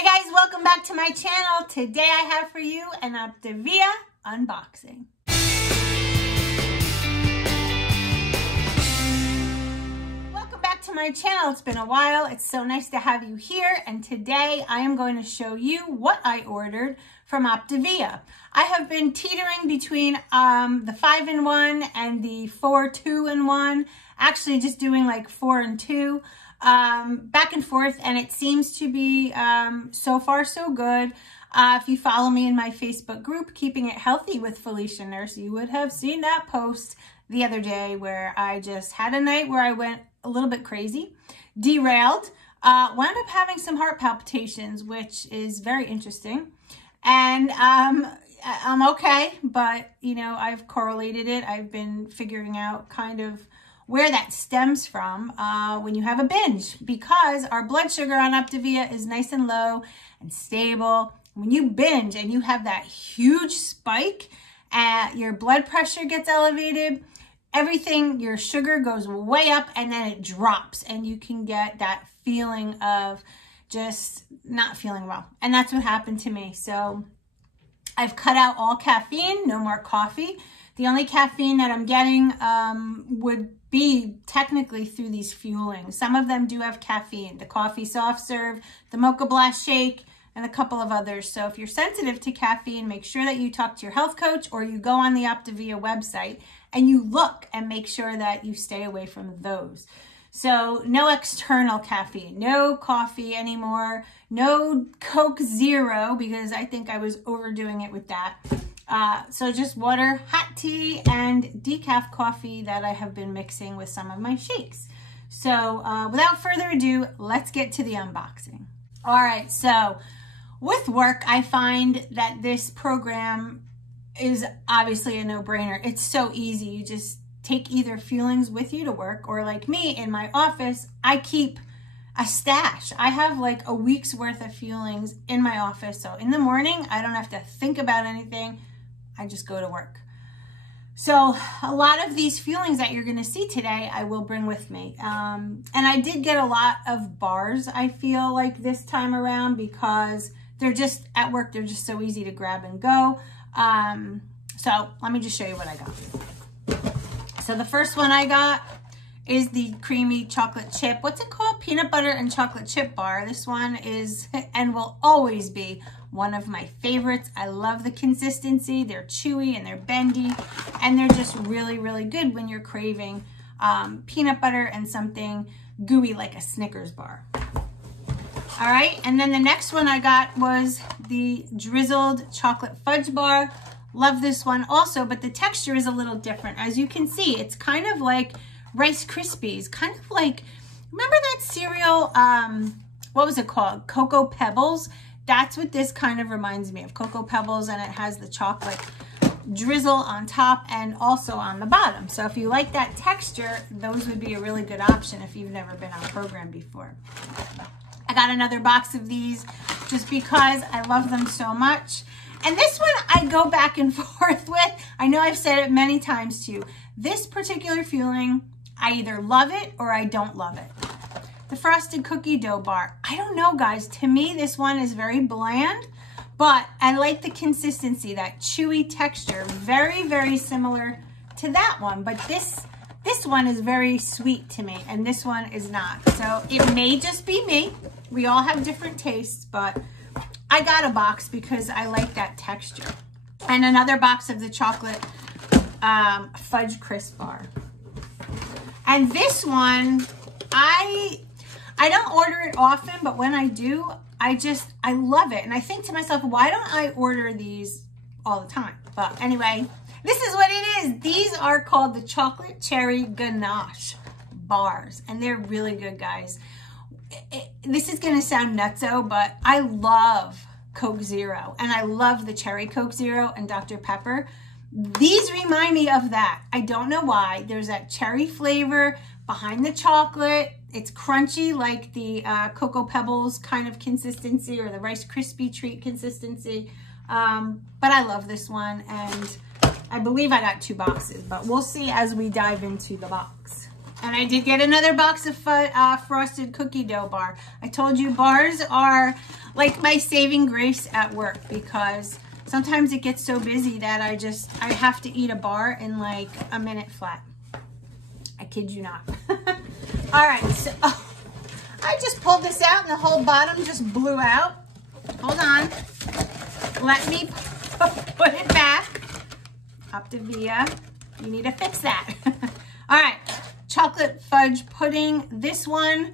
Hey guys, welcome back to my channel. Today I have for you an Optavia unboxing. Welcome back to my channel. It's been a while. It's so nice to have you here. And today I am going to show you what I ordered from Optavia. I have been teetering between the 5-in-1 and the 4-2-in-1. Actually just doing like 4 and 2. Back and forth, and it seems to be so far so good. If you follow me in my Facebook group, Keeping It Healthy with Felicia Nurse, you would have seen that post the other day where I just had a night where I went a little bit crazy, derailed, wound up having some heart palpitations, which is very interesting. And I'm okay, but you know, I've correlated it. I've been figuring out kind of where that stems from when you have a binge, because our blood sugar on Optavia is nice and low and stable. When you binge and you have that huge spike, your blood pressure gets elevated, everything, your sugar goes way up and then it drops, and you can get that feeling of just not feeling well. And that's what happened to me. So I've cut out all caffeine, no more coffee. The only caffeine that I'm getting would be technically through these fuelings. Some of them do have caffeine, the coffee soft serve, the Mocha Blast shake, and a couple of others. So if you're sensitive to caffeine, make sure that you talk to your health coach, or you go on the Optavia website and you look and make sure that you stay away from those. So no external caffeine, no coffee anymore, no Coke Zero, because I think I was overdoing it with that. So just water, hot tea, and decaf coffee that I have been mixing with some of my shakes. So without further ado, let's get to the unboxing. All right, so with work, I find that this program is obviously a no-brainer. It's so easy. You just take either fuelings with you to work, or like me in my office, I keep a stash. I have like a week's worth of fuelings in my office. So in the morning, I don't have to think about anything. I just go to work. So a lot of these fuelings that you're going to see today, I will bring with me. And I did get a lot of bars, I feel like, this time around, because they're just at work. They're just so easy to grab and go. So let me just show you what I got. So the first one I got is the creamy chocolate chip. What's it called? Peanut butter and chocolate chip bar. This one is and will always be one of my favorites. I love the consistency. They're chewy and they're bendy, and they're just really, really good when you're craving peanut butter and something gooey like a Snickers bar. All right, and then the next one I got was the Drizzled chocolate fudge bar. Love this one also, but the texture is a little different. As you can see, it's kind of like Rice Krispies, kind of like, remember that cereal, what was it called? Cocoa Pebbles? That's what this kind of reminds me of, Cocoa Pebbles, and it has the chocolate drizzle on top and also on the bottom. So if you like that texture, those would be a really good option if you've never been on a program before. I got another box of these just because I love them so much. And this one I go back and forth with. I know I've said it many times to you. This particular fueling, I either love it or I don't love it. The frosted cookie dough bar. I don't know, guys. To me, this one is very bland, but I like the consistency, that chewy texture. Very, very similar to that one, but this one is very sweet to me, and this one is not. So it may just be me. We all have different tastes, but I got a box because I like that texture. And another box of the chocolate fudge crisp bar. And this one, I don't order it often, but when I do, I love it. And I think to myself, why don't I order these all the time? But anyway, this is what it is. These are called the chocolate cherry ganache bars, and they're really good, guys. This is gonna sound nutso, but I love Coke Zero, and I love the cherry Coke Zero and Dr. Pepper. These remind me of that. I don't know why. There's that cherry flavor behind the chocolate. It's crunchy like the Cocoa Pebbles kind of consistency, or the Rice Krispie treat consistency. But I love this one, and I believe I got 2 boxes, but we'll see as we dive into the box. And I did get another box of frosted cookie dough bar. I told you bars are like my saving grace at work, because sometimes it gets so busy that I have to eat a bar in like a minute flat. I kid you not. All right, so I just pulled this out and the whole bottom just blew out. Hold on. Let me put it back. Optavia, you need to fix that. All right, chocolate fudge pudding. This one,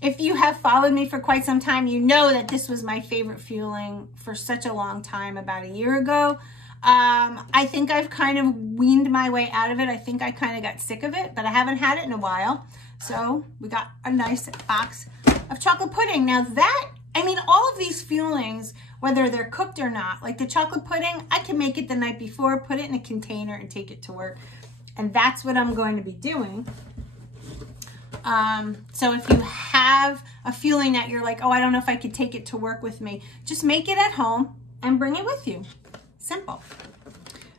if you have followed me for quite some time, you know that this was my favorite fueling for such a long time, about a year ago. I think I've kind of weaned my way out of it. I think I kind of got sick of it, but I haven't had it in a while. So we got a nice box of chocolate pudding. Now that, I mean, all of these fuelings, whether they're cooked or not, like the chocolate pudding, I can make it the night before, put it in a container and take it to work. And that's what I'm going to be doing. So if you have a fueling that you're like, oh, I don't know if I could take it to work with me, just make it at home and bring it with you. Simple.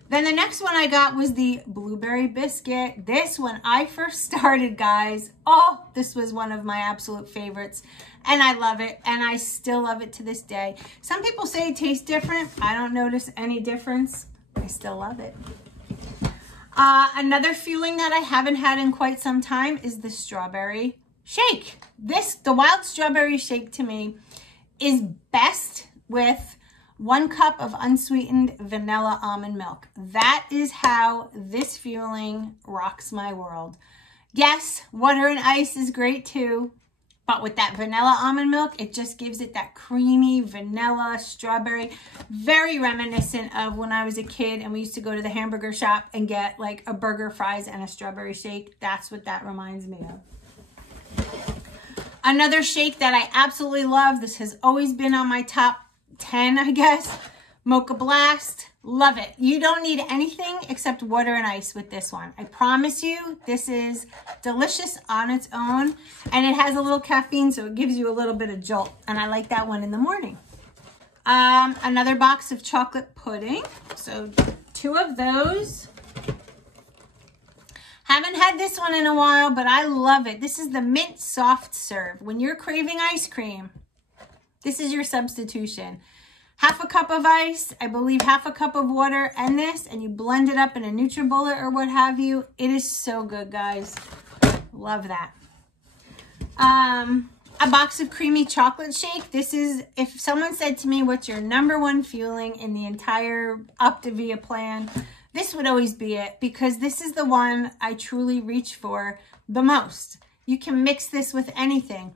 Then the next one I got was the blueberry biscuit. This, when I first started, guys, oh, this was one of my absolute favorites. And I love it, and I still love it to this day. Some people say it tastes different. I don't notice any difference. I still love it. Another fueling that I haven't had in quite some time is the strawberry shake. The wild strawberry shake to me is best with 1 cup of unsweetened vanilla almond milk. That is how this fueling rocks my world. Yes, water and ice is great too, but with that vanilla almond milk, it just gives it that creamy vanilla strawberry, very reminiscent of when I was a kid and we used to go to the hamburger shop and get like a burger, fries, and a strawberry shake. That's what that reminds me of. Another shake that I absolutely love, this has always been on my top 10, I guess. Mocha Blast. Love it. You don't need anything except water and ice with this one. I promise you, this is delicious on its own. And it has a little caffeine, so it gives you a little bit of jolt. And I like that one in the morning. Another box of chocolate pudding. So 2 of those. Haven't had this one in a while, but I love it. This is the mint soft serve. When you're craving ice cream, this is your substitution. Half a cup of ice, I believe half a cup of water, and this, and you blend it up in a NutriBullet or what have you. It is so good, guys. Love that. A box of creamy chocolate shake. This is, if someone said to me, what's your #1 fueling in the entire Optavia plan, this would always be it, because this is the one I truly reach for the most. You can mix this with anything.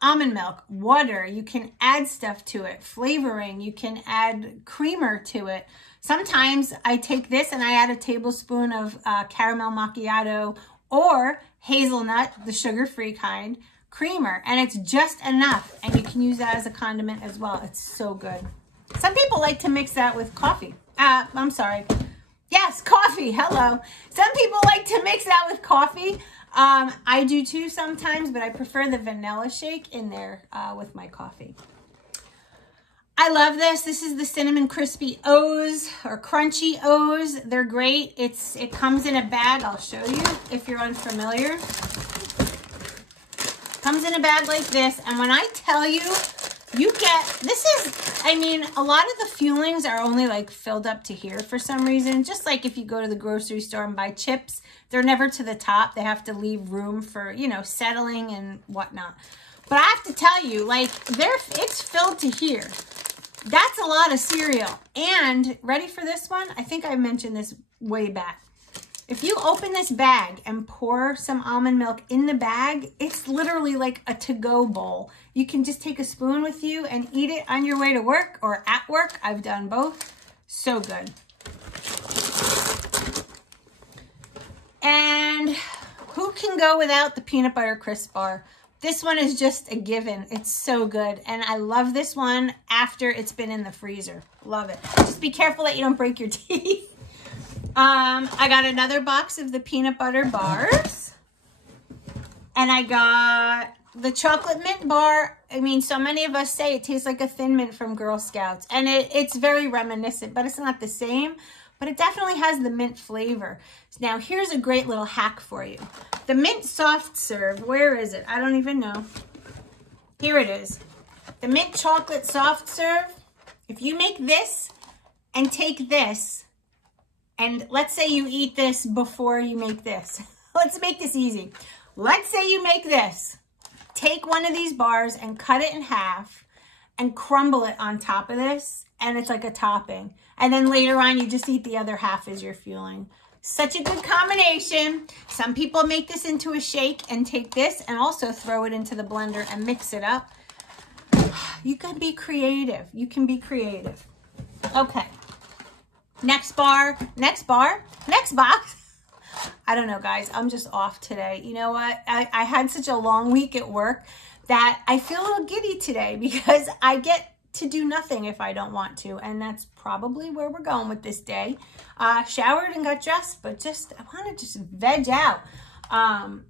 Almond milk, water, you can add stuff to it, flavoring, you can add creamer to it. Sometimes I take this and I add a tablespoon of caramel macchiato or hazelnut, the sugar-free kind, creamer, and it's just enough, and you can use that as a condiment as well. It's so good. Some people like to mix that with coffee. I'm sorry. Yes, coffee, hello. Some people like to mix that with coffee. I do too sometimes, but I prefer the vanilla shake in there with my coffee. I love this. This is the Cinnamon Crispy O's or Crunchy O's. They're great. It comes in a bag. I'll show you if you're unfamiliar. Comes in a bag like this, and when I tell you, you get, this is, I mean, a lot of the fuelings are only like filled up to here for some reason. Just like if you go to the grocery store and buy chips, they're never to the top. They have to leave room for, you know, settling and whatnot. But I have to tell you, like, it's filled to here. That's a lot of cereal. And ready for this one? I think I mentioned this way back. If you open this bag and pour some almond milk in the bag, it's literally like a to-go bowl. You can just take a spoon with you and eat it on your way to work or at work. I've done both. So good. And who can go without the peanut butter crisp bar? This one is just a given. It's so good. And I love this one after it's been in the freezer. Love it. Just be careful that you don't break your teeth. I got another box of the peanut butter bars. And I got the chocolate mint bar. I mean, so many of us say it tastes like a Thin Mint from Girl Scouts. And it's very reminiscent, but it's not the same. But it definitely has the mint flavor. Now, here's a great little hack for you. The mint soft serve, where is it? I don't even know. Here it is. The mint chocolate soft serve, if you make this and take this, and let's say you eat this before you make this. Let's make this easy. Let's say you make this. Take one of these bars and cut it in half and crumble it on top of this, and it's like a topping. And then later on, you just eat the other half as you're fueling. Such a good combination. Some people make this into a shake and take this and also throw it into the blender and mix it up. You can be creative. You can be creative. Okay. Next box. I don't know, guys. I'm just off today. You know what? I had such a long week at work that I feel a little giddy today because I get to do nothing if I don't want to. And that's probably where we're going with this day. Showered and got dressed, but I want to just veg out.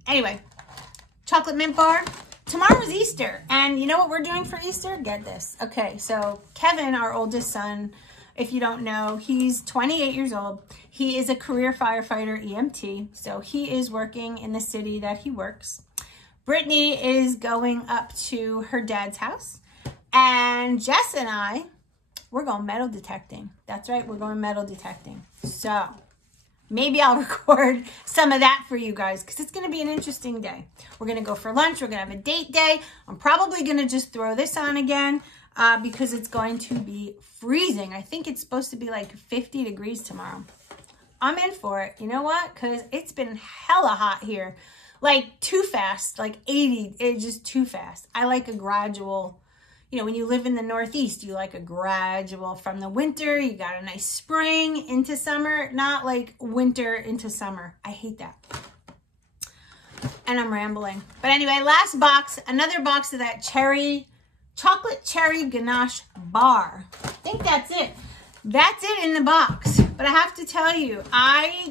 Anyway, chocolate mint bar. Tomorrow's Easter. And you know what we're doing for Easter? Get this. Okay, so Kevin, our oldest son, if you don't know, he's 28 years old. He is a career firefighter EMT. So he is working in the city that he works. Brittany is going up to her dad's house. And Jess and I, we're going metal detecting. That's right, we're going metal detecting. So maybe I'll record some of that for you guys because it's going to be an interesting day. We're going to go for lunch. We're going to have a date day. I'm probably going to just throw this on again because it's going to be freezing. I think it's supposed to be like 50 degrees tomorrow. I'm in for it. You know what? Because it's been hella hot here. Like too fast, like 80, it's just too fast. I like a gradual, you know, when you live in the Northeast, you like a gradual from the winter, you got a nice spring into summer, not like winter into summer. I hate that. And I'm rambling. But anyway, last box, another box of that chocolate cherry ganache bar. I think that's it. That's it in the box. But I have to tell you,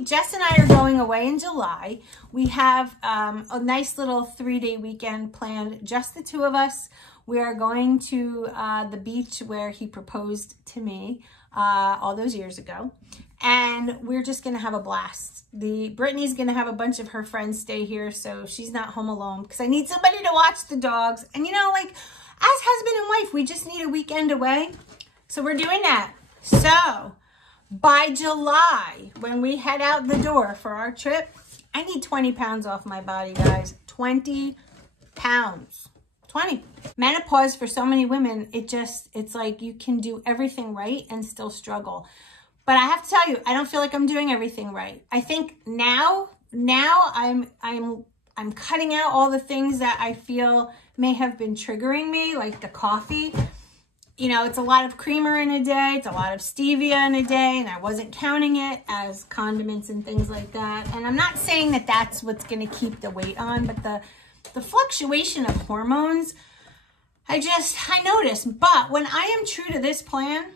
Jess and I are going away in July. We have a nice little 3-day weekend planned, just the two of us. We are going to the beach where he proposed to me all those years ago. And we're just going to have a blast. Brittany's going to have a bunch of her friends stay here, so she's not home alone because I need somebody to watch the dogs. And you know, like, as husband and wife, we just need a weekend away. So we're doing that. So by July, when we head out the door for our trip, I need 20 pounds off my body, guys. 20 pounds. 20. Menopause for so many women, it's like you can do everything right and still struggle. But I have to tell you, I don't feel like I'm doing everything right. I think now I'm cutting out all the things that I feel may have been triggering me, like the coffee. You know, it's a lot of creamer in a day. It's a lot of stevia in a day. And I wasn't counting it as condiments and things like that. And I'm not saying that that's what's going to keep the weight on. But the fluctuation of hormones, I notice. But when I am true to this plan,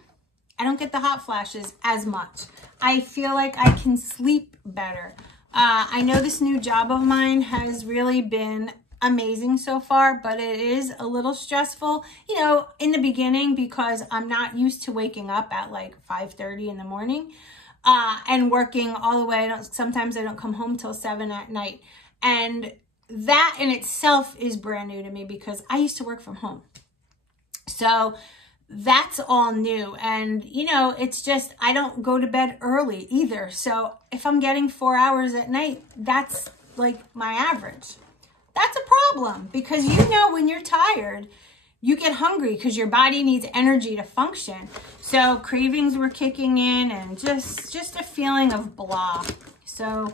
I don't get the hot flashes as much. I feel like I can sleep better. I know this new job of mine has really been amazing so far, but it is a little stressful, you know, in the beginning because I'm not used to waking up at like 5:30 in the morning and working all the way. Sometimes I don't come home till 7 at night. And that in itself is brand new to me because I used to work from home. So that's all new. And, you know, it's just, I don't go to bed early either. So if I'm getting 4 hours at night, that's like my average. That's a problem because, you know, when you're tired, you get hungry because your body needs energy to function. So cravings were kicking in and just a feeling of blah. So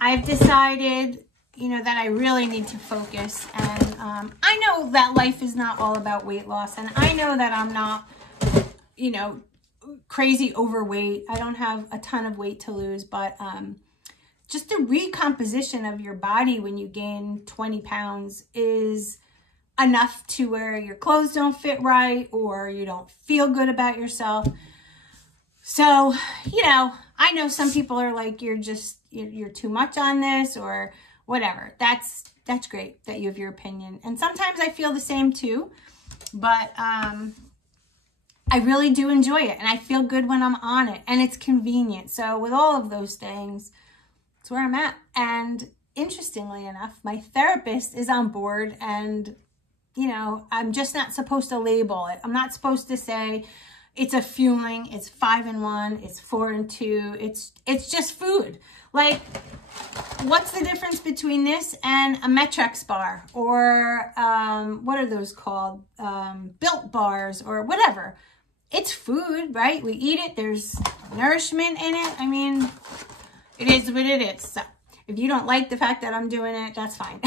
I've decided, you know, that I really need to focus. And I know that life is not all about weight loss. And I know that I'm not, you know, crazy overweight. I don't have a ton of weight to lose, but just the recomposition of your body when you gain 20 pounds is enough to where your clothes don't fit right or you don't feel good about yourself. So, you know, I know some people are like, you're too much on this or whatever. That's great that you have your opinion. And sometimes I feel the same too, but I really do enjoy it and I feel good when I'm on it and it's convenient. So with all of those things, that's where I'm at. And interestingly enough, my therapist is on board and you know, I'm just not supposed to label it. I'm not supposed to say it's a fueling, it's 5 in 1, it's 4 in 2. It's just food. Like, what's the difference between this and a Metrex bar or what are those called? Built bars or whatever. It's food, right? We eat it. There's nourishment in it. I mean, it is what it is. So if you don't like the fact that I'm doing it, that's fine.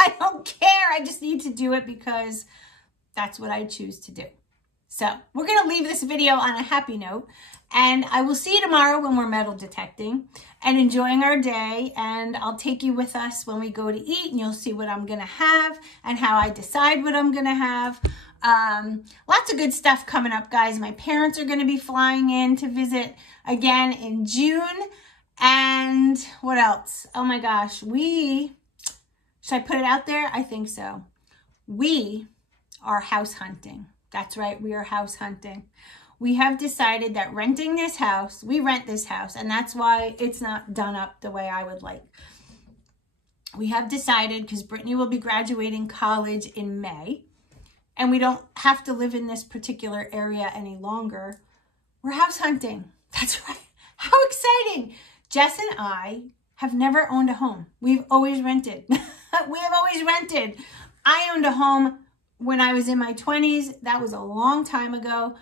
I don't care. I just need to do it because that's what I choose to do. So we're going to leave this video on a happy note, and I will see you tomorrow when we're metal detecting and enjoying our day. And I'll take you with us when we go to eat, and you'll see what I'm going to have and how I decide what I'm going to have. Lots of good stuff coming up, guys. My parents are going to be flying in to visit again in June. And what else? Oh my gosh. Should I put it out there? I think so. We are house hunting. That's right. We are house hunting. We have decided that renting this house, we rent this house, and that's why it's not done up the way I would like. We have decided, because Brittany will be graduating college in May, and we don't have to live in this particular area any longer, we're house hunting. That's right. How exciting. Jess and I have never owned a home. We've always rented. We have always rented. I owned a home when I was in my 20s. That was a long time ago.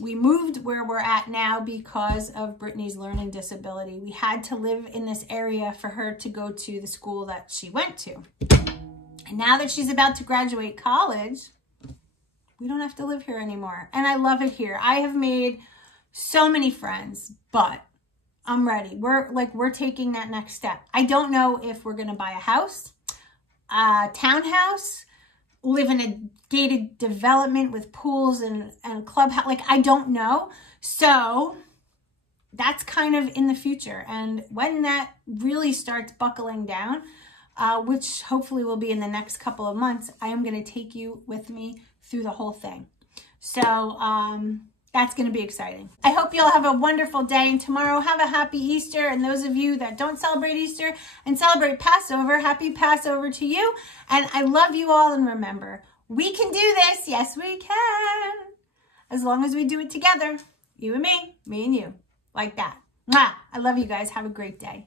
We moved where we're at now because of Brittany's learning disability. We had to live in this area for her to go to the school that she went to. And now that she's about to graduate college, we don't have to live here anymore. And I love it here. I have made so many friends, but I'm ready. We're taking that next step. I don't know if we're going to buy a house, a townhouse, live in a gated development with pools and clubhouse. Like, I don't know. So that's kind of in the future. And when that really starts buckling down, which hopefully will be in the next couple of months, I am going to take you with me through the whole thing. So that's going to be exciting. I hope you all have a wonderful day, and tomorrow have a happy Easter. And those of you that don't celebrate Easter and celebrate Passover, happy Passover to you. And I love you all, and remember, we can do this. Yes, we can. As long as we do it together. You and me and you. Like that. Mwah! I love you guys. Have a great day.